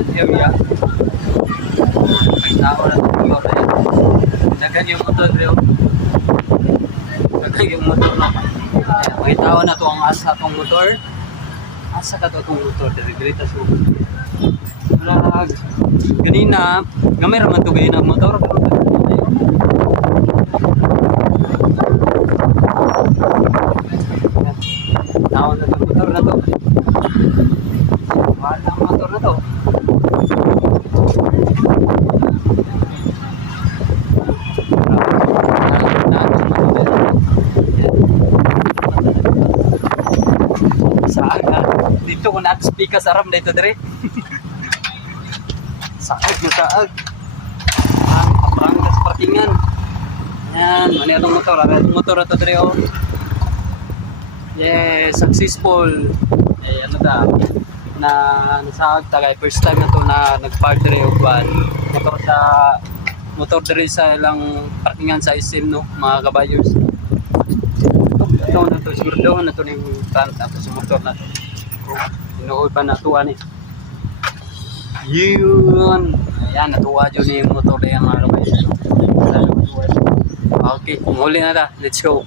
parkingan area. May tao na ito motor eh. Dagan yung motor rin. Dagan yung motor na. May tao na ito ang asa itong motor. Asa ka ito itong motor. Dito sa Rag. Ganina, gamay raman ito ganina motor. Tao na itong motor na ito. Mahal ang motor na ito. Saag na. Dito kung na-speak ka sa ram dito dire. Saag na saag. Ang kaprangga sa parkingan. Yan, mani atong motor. Atong motor na ito dire oh. Yes, successful. Eh ano ta? Na nasaag tagay first time na to na nag-park dire og motor dire sa ilang parkingan sa SM no, mga kabayers. Ito na to siguro daw na to ning front tapos sa motor na to. Tinuod pa na tuwa ni. Yun. Ayan, natuwa dyan yung motor na yan mga kabayers. Okay, huli na ta. Let's go.